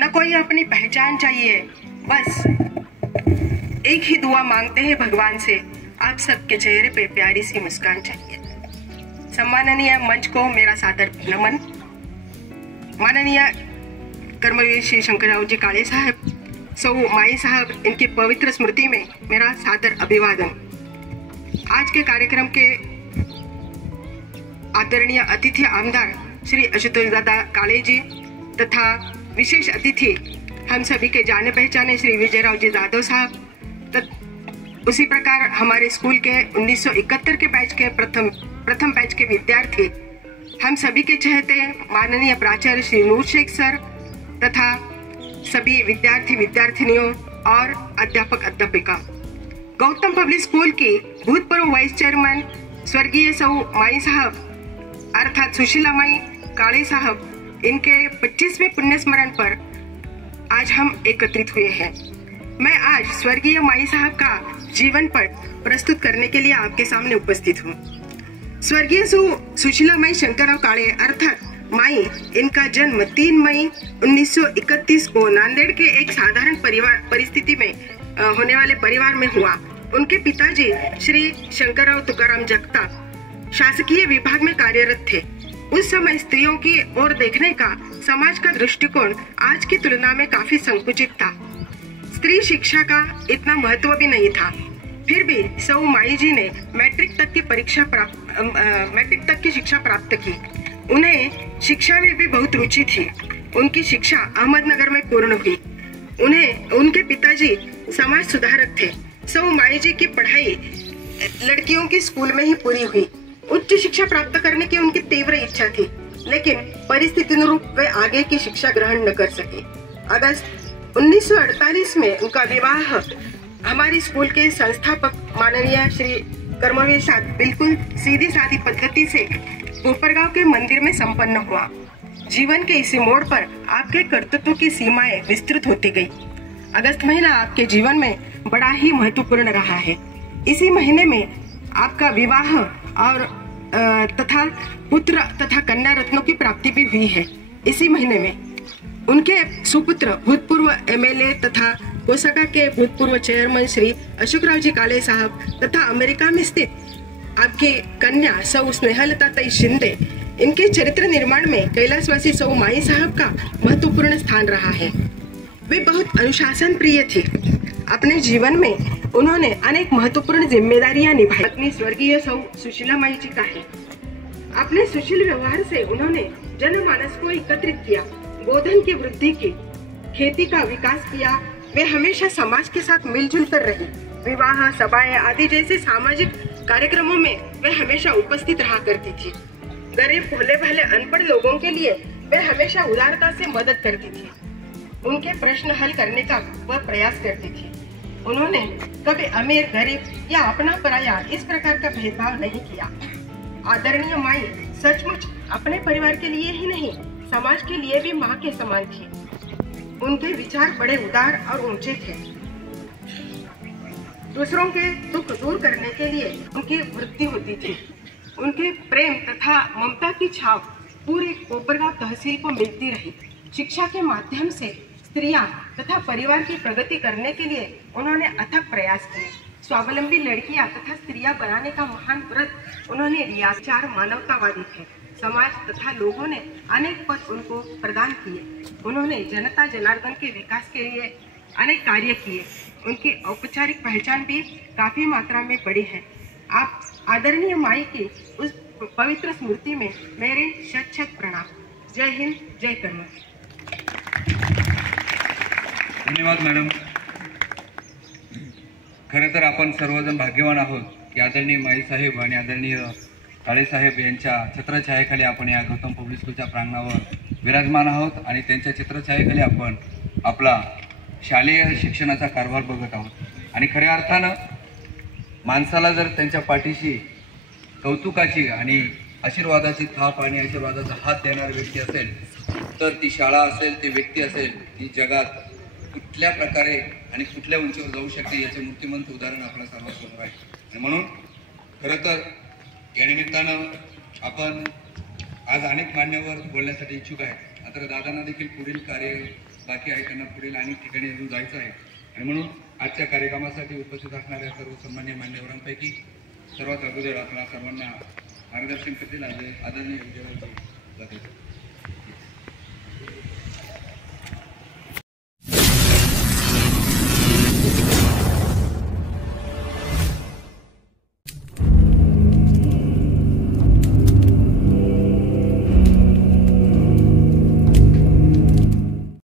न कोई अपनी पहचान चाहिए, बस एक ही दुआ मांगते हैं भगवान से, आप सबके चेहरे पे प्यारी सी मुस्कान चाहिए। सम्माननीय मंच को मेरा सादर नमन। माननीय कर्मवीर श्री शंकरराव जी काळे साहब, सौ माई साहब, इनकी पवित्र स्मृति में मेरा सादर अभिवादन। आज के कार्यक्रम के आदरणीय अतिथि आमदार श्री आशुतोष दादा काळे जी तथा विशेष अतिथि हम सभी के जाने पहचाने श्री विजयराव जी जाधव साहब, उसी प्रकार हमारे स्कूल के 1971 के बैच के प्रथम बैच के विद्यार्थी, हम सभी के चहेते माननीय प्राचार्य श्री नूर शेख सर तथा सभी विद्यार्थी विद्यार्थिनियों और अध्यापक अध्यापिका। गौतम पब्लिक स्कूल की भूतपूर्व वाइस चेयरमैन स्वर्गीय सौ माई साहब अर्थात सुशीला माई काळे साहब, इनके 25वें पुण्य स्मरण पर आज हम एकत्रित हुए हैं। मैं आज स्वर्गीय माई साहब का जीवन पट प्रस्तुत करने के लिए आपके सामने उपस्थित हूँ। स्वर्गीय सुशीला माई शंकरराव काळे अर्थात माई, इनका जन्म 3 मई 1931 को नांदेड़ के एक साधारण परिस्थिति में होने वाले परिवार में हुआ। उनके पिताजी श्री शंकरराव तुकाराम जगताप शासकीय विभाग में कार्यरत थे। उस समय स्त्रियों की ओर देखने का समाज का दृष्टिकोण आज की तुलना में काफी संकुचित था। स्त्री शिक्षा का इतना महत्व भी नहीं था। फिर भी सौ माई जी ने मैट्रिक तक की शिक्षा प्राप्त की। उन्हें शिक्षा में भी बहुत रुचि थी। उनकी शिक्षा अहमदनगर में पूर्ण हुई। उनके पिताजी समाज सुधारक थे। सौ माई जी की पढ़ाई लड़कियों की स्कूल में ही पूरी हुई। उच्च शिक्षा प्राप्त करने की उनकी तीव्र इच्छा थी, लेकिन परिस्थिति अनुरूप वे आगे की शिक्षा ग्रहण न कर सके। अगस्त 1948 में उनका विवाह हमारी स्कूल के संस्थापक माननीय श्री कर्मवीर साहब बिल्कुल सीधी सादी पद्धति से कोपरगांव के मंदिर में संपन्न हुआ। जीवन के इसी मोड़ पर आपके कर्तव्यों की सीमाएं विस्तृत होती गई। अगस्त महीना आपके जीवन में बड़ा ही महत्वपूर्ण रहा है। इसी महीने में आपका विवाह और तथा पुत्र तथा कन्या रत्नों की प्राप्ति भी हुई है। इसी महीने में उनके सुपुत्र भूतपूर्व एमएलए तथा कोसाका के भूतपूर्व चेयरमैन श्री अशोकराव जी काळे साहब तथा अमेरिका में स्थित आपकी कन्या सौ स्नेहलता तई शिंदे, इनके चरित्र निर्माण में कैलाशवासी सौ माई साहब का महत्वपूर्ण स्थान रहा है। वे बहुत अनुशासन प्रिय थी। अपने जीवन में उन्होंने अनेक महत्वपूर्ण जिम्मेदारियां निभाई। अपनी स्वर्गीय सौ सुशीला माई जी का है। अपने सुशील व्यवहार से उन्होंने जनमानस को एकत्रित किया, बोधन की वृद्धि की, खेती का विकास किया। वे हमेशा समाज के साथ मिलजुल कर रही। विवाह सभाएं आदि जैसे सामाजिक कार्यक्रमों में वे हमेशा उपस्थित रहा करती थी। गरीब भोले भाले अनपढ़ लोगों के लिए वे हमेशा उदारता से मदद करती थी। उनके प्रश्न हल करने का वह प्रयास करती थी। उन्होंने कभी अमीर गरीब या अपना पराया इस प्रकार का भेदभाव नहीं किया। आदरणीय माई सचमुच अपने परिवार के लिए ही नहीं, समाज के लिए भी माँ के समान थी। उनके विचार बड़े उदार और ऊंचे थे। दूसरों के दुख दूर करने के लिए उनकी वृत्ति होती थी। उनके प्रेम तथा ममता की छाप पूरे कोपरगांव तहसील को मिलती रही। शिक्षा के माध्यम से स्त्रियां तथा परिवार की प्रगति करने के लिए उन्होंने अथक प्रयास किए। स्वावलंबी लड़कियां तथा स्त्रियां बनाने का महान व्रत उन्होंने लिया। चार मानवतावादी थे। समाज तथा लोगों ने अनेक पद उनको प्रदान किए। उन्होंने जनता जनार्दन के विकास के लिए अनेक कार्य किए। उनकी औपचारिक पहचान भी काफी मात्रा में बड़ी है। आप आदरणीय माई की उस पवित्र स्मृति में मेरे शत शत प्रणाम। जय हिंद, जय कर्म। धन्यवाद मॅडम। खरं तर आपण सर्वजण भाग्यवान आहोत की आदरणीय माई साहेब आणि आदरणीय काळे साहेब यांच्या छत्रछायेखाली आपण या गौतम पब्लिक स्कूलच्या प्रांगणावर विराजमान आहोत आणि त्यांच्या छत्रछायेखाली आपण आपला शालेय शिक्षणाचा कारभार बघत आहोत। आणि खऱ्या अर्थानं माणसाला जर त्यांच्या पाठीशी कौतुकाची आणि आशीर्वादाची थाप आणि आशीर्वादाचा हात देणारी व्यक्ती असेल तर ती शाळा असेल, ती व्यक्ती असेल, ती जगात कुठल्या प्रकारे आणि कुठल्या उंचीवर जाऊ शकते याचे मूर्तिमंत उदाहरण आपल्या सर्वांसमोर आहे। आणि म्हणून खरं तर या निमित्तानं आपण आज अनेक मान्यवर बोलण्यासाठी इच्छुक आहेत। मात्र दादांना देखील पुढील कार्य बाकी आहे, त्यांना पुढील अनेक ठिकाणी अजून जायचं आहे. आणि म्हणून आजच्या कार्यक्रमासाठी उपस्थित असणाऱ्या सर्व सन्मान्य मान्यवरांपैकी सर्वात अगोदर आपल्या सर्वांना मार्गदर्शन करतील आदरणीय विजयराव जाधव.